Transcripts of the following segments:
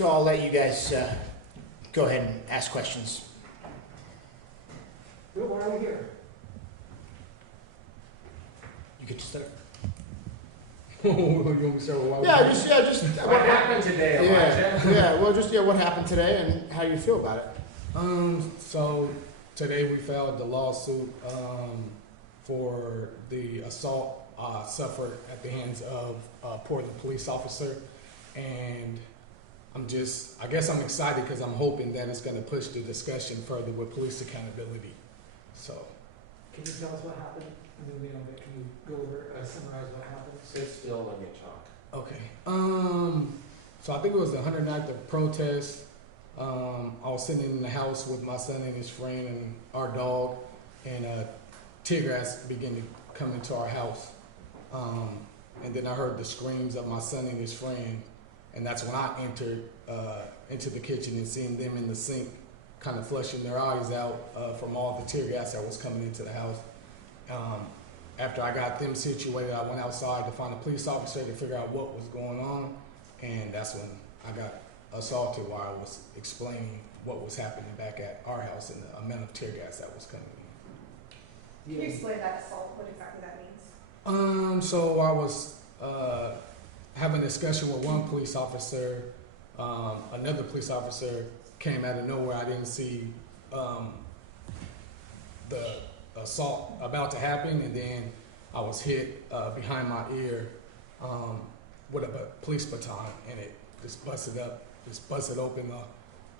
So I'll let you guys go ahead and ask questions. Why are we here? You could start. You want me to start with Just What happened today, Elijah? what happened today and how you feel about it. So today we filed the lawsuit for the assault suffered at the hands of a Portland police officer, and I guess I'm excited because I'm hoping that it's going to push the discussion further with police accountability. So, Can you tell us what happened? Can you go over, summarize what happened? Sit still when you talk. okay. So I think it was the 109th of protest. I was sitting in the house with my son and his friend and our dog, and tear gas began to come into our house. And then I heard the screams of my son and his friend, and that's when I entered into the kitchen and seeing them in the sink, kind of flushing their eyes out from all the tear gas that was coming into the house. After I got them situated, I went outside to find a police officer to figure out what was going on, and that's when I got assaulted while I was explaining what was happening back at our house and the amount of tear gas that was coming in. Can you explain that assault, what exactly that means? So I was having a discussion with one police officer. Another police officer came out of nowhere. I didn't see the assault about to happen, and then I was hit behind my ear with a police baton, and it just busted open the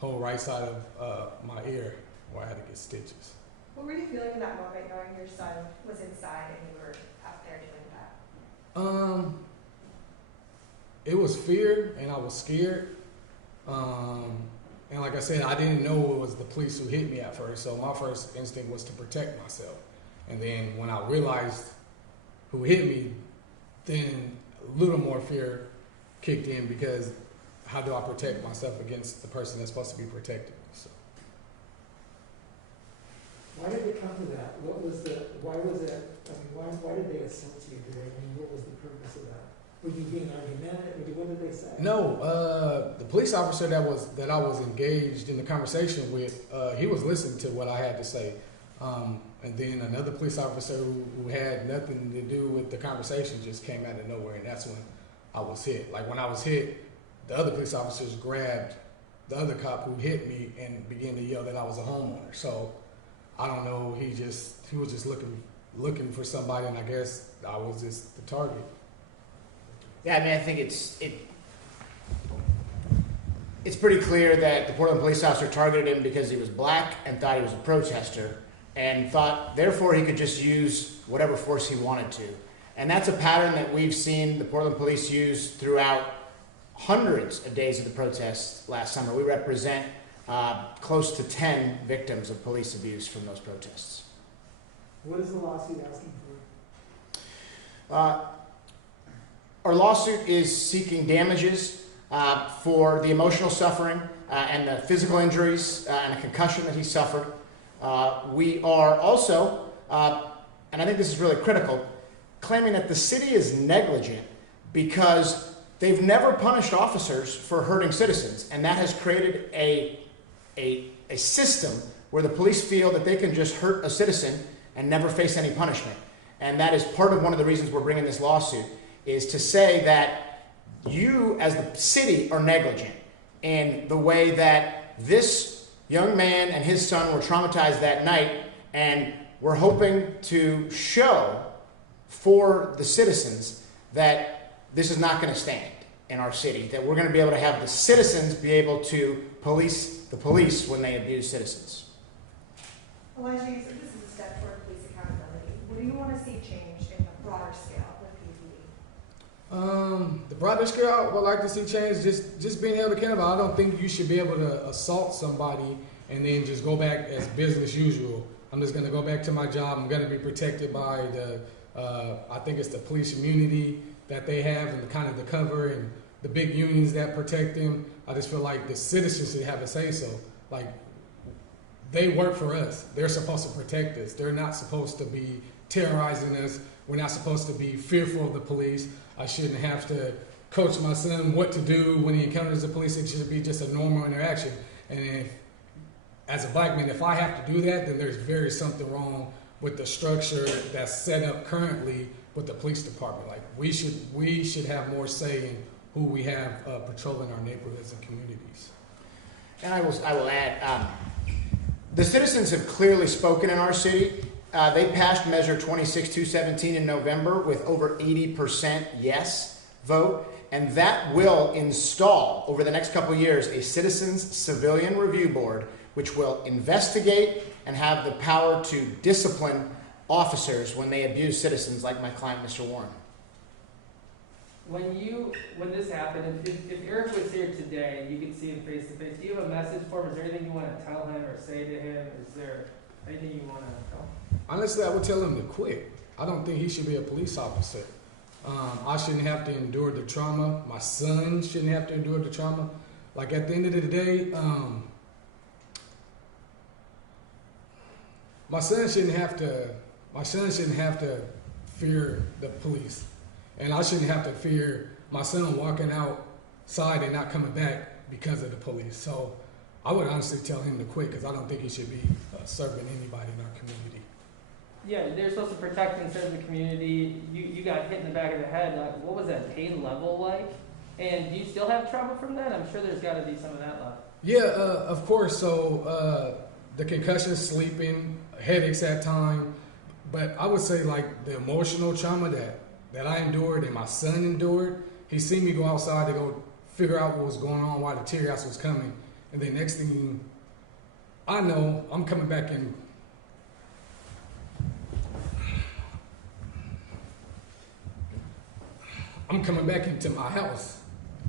whole right side of my ear where I had to get stitches. What were you feeling in that moment knowing your son was inside and you were out there doing that? It was fear, and I was scared. And like I said, I didn't know it was the police who hit me at first, so my first instinct was to protect myself. And then when I realized who hit me, then a little more fear kicked in, because how do I protect myself against the person that's supposed to be protecting me? So. Why did it come to that? Why did they assault you today? What was the purpose of that? Were you being argumentative? What did they say? No, the police officer that I was engaged in the conversation with, he was listening to what I had to say. And then another police officer who had nothing to do with the conversation just came out of nowhere, and that's when I was hit. Like when I was hit, the other police officers grabbed the other cop who hit me and began to yell that I was a homeowner. So I don't know, he was just looking for somebody, and I guess I was just the target. Yeah, I mean, I think it's pretty clear that the Portland police officer targeted him because he was black and thought he was a protester, and thought therefore he could just use whatever force he wanted to. And that's a pattern that we've seen the Portland police use throughout hundreds of days of the protests last summer. We represent close to 10 victims of police abuse from those protests. What is the lawsuit asking for? Our lawsuit is seeking damages for the emotional suffering and the physical injuries and a concussion that he suffered. We are also, and I think this is really critical, claiming that the city is negligent because they've never punished officers for hurting citizens, and that has created a system where the police feel that they can just hurt a citizen and never face any punishment. And that is part of one of the reasons we're bringing this lawsuit, is to say that you as the city are negligent in the way that this young man and his son were traumatized that night, and we're hoping to show for the citizens that this is not going to stand in our city, that we're going to be able to have the citizens be able to police the police when they abuse citizens. Elijah, you said this is a step toward police accountability. What do you want to see changed in the broader scale with PPD? The broader scale, I would like to see change, just being held accountable. I don't think you should be able to assault somebody and then just go back as business usual. I'm just going to go back to my job. I'm going to be protected by I think it's the police immunity that they have, and the kind of the cover and the big unions that protect them. I just feel like the citizens should have a say-so. Like, they work for us. They're supposed to protect us. They're not supposed to be terrorizing us. We're not supposed to be fearful of the police. I shouldn't have to coach my son what to do when he encounters the police. It should be just a normal interaction. And if, as a black man, if I have to do that, then there's very something wrong with the structure that's set up currently with the police department. Like we should have more say in who we have patrolling our neighborhoods and communities. And I will add, the citizens have clearly spoken in our city. They passed Measure 26217 in November with over 80% yes vote, and that will install over the next couple of years a Citizens Civilian Review Board, which will investigate and have the power to discipline officers when they abuse citizens like my client, Mr. Warren. When this happened, if Eric was here today, you could see him face to face. Do you have a message for him? Is there anything you want to tell him or say to him? Is there anything you want to tell him? Honestly, I would tell him to quit. I don't think he should be a police officer. I shouldn't have to endure the trauma. My son shouldn't have to endure the trauma. Like at the end of the day, my son shouldn't have to fear the police. And I shouldn't have to fear my son walking outside and not coming back because of the police. So I would honestly tell him to quit because I don't think he should be serving anybody in our community. Yeah, they're supposed to protect and serve the community. You got hit in the back of the head. What was that pain level like? And do you still have trauma from that? I'm sure there's got to be some of that left. Yeah, of course. So the concussion, sleeping, headaches at time. But I would say like the emotional trauma that I endured and my son endured. He seen me go outside to go figure out what was going on, why the tear gas was coming. And then next thing I know, I'm coming back in. I'm coming back into my house.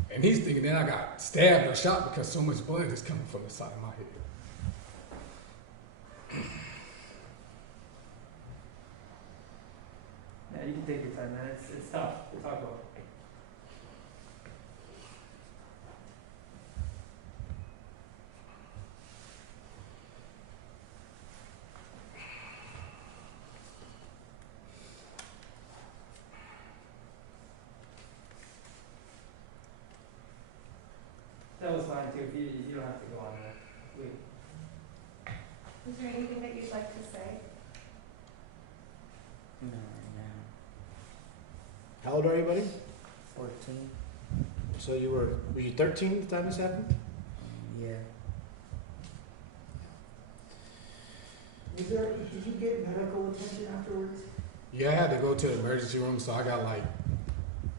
And he's thinking that I got stabbed or shot because so much blood is coming from the side of my head. Yeah, you can take your time, man. It's tough to talk about. That was fine too. You don't have to go on that. Is there anything that you'd like to say? No, How old are you, buddy? 14. So were you 13 at the time this happened? Yeah. Did you get medical attention afterwards? Yeah, I had to go to the emergency room, so I got like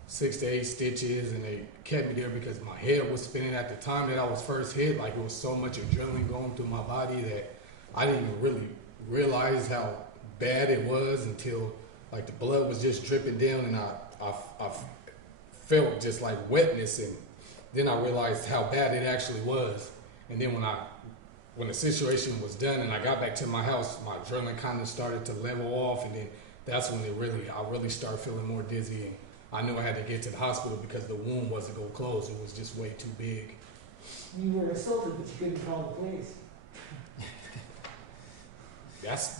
6 to 8 stitches, and they kept me there because my head was spinning at the time that I was first hit. Like it was so much adrenaline going through my body that I didn't even really realize how bad it was until like the blood was just dripping down, and I felt just like wetness, and then I realized how bad it actually was. And then when the situation was done and I got back to my house, my adrenaline kind of started to level off, and then that's when I really started feeling more dizzy, and I knew I had to get to the hospital because the wound wasn't going to close. It was just way too big. You were assaulted, but you couldn't call the police. That's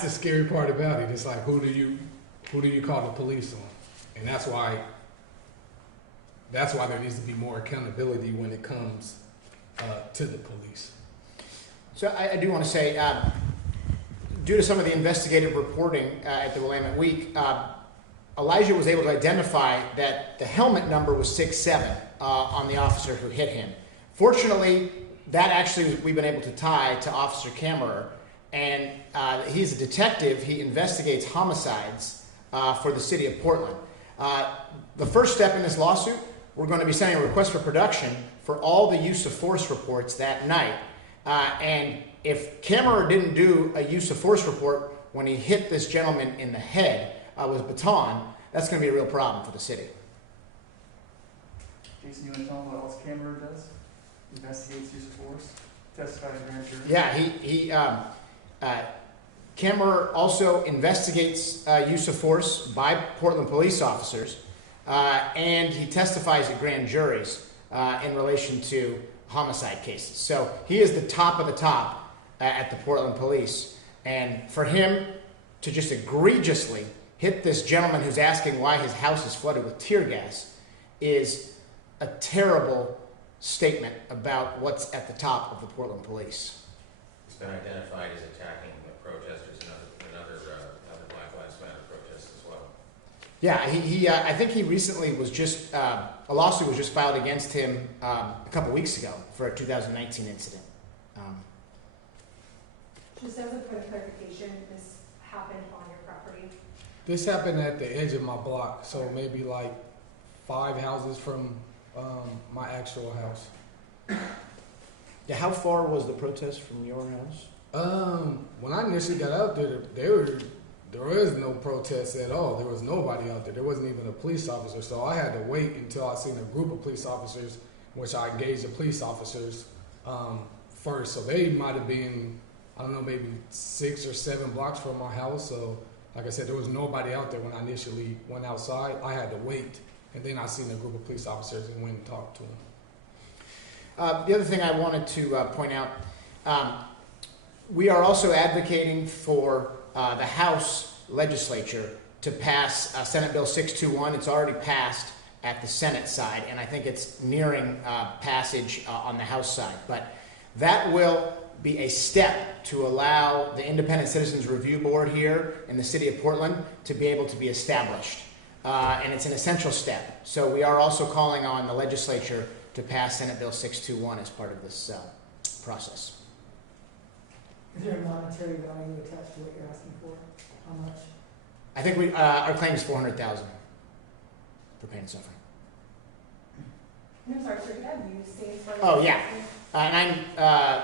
the scary part about it. It's like who do you call the police on? And that's why there needs to be more accountability when it comes to the police. So I do want to say, due to some of the investigative reporting at the Willamette Week, Elijah was able to identify that the helmet number was 67 on the officer who hit him. Fortunately, that actually we've been able to tie to Officer Kammerer, and he's a detective. He investigates homicides for the city of Portland. The first step in this lawsuit, we're going to be sending a request for production for all the use of force reports that night. And if Kammerer didn't do a use of force report when he hit this gentleman in the head with a baton, that's going to be a real problem for the city. Jason, you want to tell them what else Kammerer does? Investigates use of force, testifies in grand jury. Yeah, Kammerer also investigates use of force by Portland police officers, and he testifies at grand juries in relation to homicide cases. So he is the top of the top at the Portland police, and for him to just egregiously hit this gentleman who's asking why his house is flooded with tear gas is a terrible statement about what's at the top of the Portland Police. He's been identified as attacking the protesters and other Black Lives Matter protests as well. Yeah, I think he recently was just, a lawsuit was just filed against him a couple weeks ago for a 2019 incident. Just as a point of clarification, this happened on your property? This happened at the edge of my block, so maybe like 5 houses from my actual house. Yeah, how far was the protest from your house? When I initially got out there, there was no protest at all. There was nobody out there. There wasn't even a police officer. So I had to wait until I seen a group of police officers, which I engaged the police officers first. So they might have been, I don't know, maybe 6 or 7 blocks from my house. So like I said, there was nobody out there when I initially went outside. I had to wait. And then I seen a group of police officers and went and talked to them. The other thing I wanted to point out, we are also advocating for the House legislature to pass Senate Bill 621. It's already passed at the Senate side, and I think it's nearing passage on the House side. But that will be a step to allow the Independent Citizens Review Board here in the city of Portland to be able to be established. And it's an essential step. So we are also calling on the legislature to pass Senate Bill 621 as part of this process. Is there a monetary value attached to what you're asking for? How much? I think our claim is $400,000 for pain and suffering. I'm sorry, sir, could I have you state for? Oh, yeah. And I'm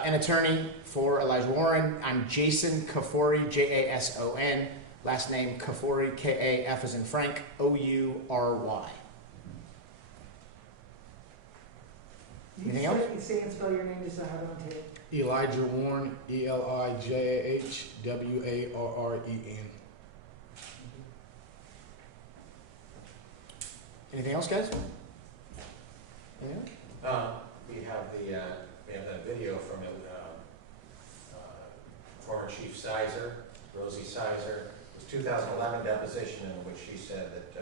an attorney for Elijah Warren. I'm Jason Kafoury, Jason. Last name Kafoury, K-A-F as in Frank, O-U-R-Y. Anything else? Say and spell your name just so I have it on tape. Elijah Warren, E-L-I-J-A-H-W-A-R-R-E-N. Anything else, guys? Anything else? We have that video from former Chief Sizer, Rosie Sizer. It was 2011 deposition in which she said that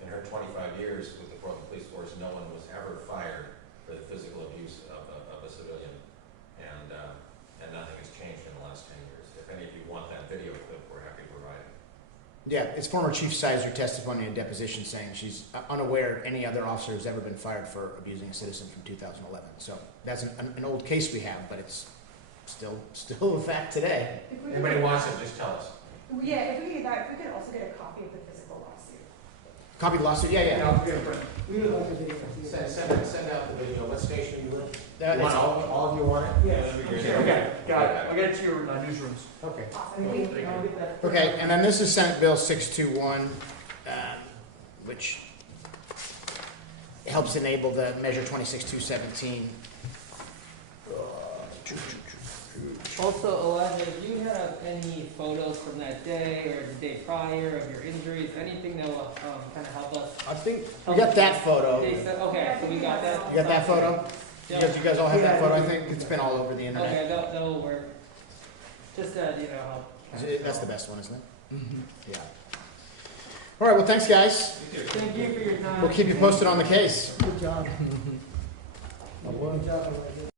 in her 25 years with the Portland Police Force, no one was ever fired for the physical abuse of a civilian, and nothing has changed in the last 10 years. If any of you want that video clip, we're happy to provide it. Yeah, it's former Chief Sizer testifying in a deposition saying she's unaware any other officer has ever been fired for abusing a citizen from 2011. So that's an old case we have, but it's still a fact today. If anybody wants it, just tell us. Yeah, if we could also get a copy of the physical lawsuit. Copy of the lawsuit? Yeah. We would like a video. Send out the video. What station are you in? It's- All of you want it? Yes. Okay, got it. I'll get it to your newsrooms. Okay. Awesome. I'll get that. Okay, and then this is Senate Bill 621, which helps enable the Measure 26217. Also, Elijah, if you have any photos from that day or the day prior of your injuries, anything that will kind of help us? I think We got that photo. Okay, so we got that. You got that photo? Yeah. You guys all have that photo, I think? It's been all over the internet. Okay, that'll work. Just to, help. That's the best one, isn't it? mhm. Yeah. All right, well, thanks, guys. Thank you for your time. We'll keep you posted on the case. Good job. Good job, Elijah.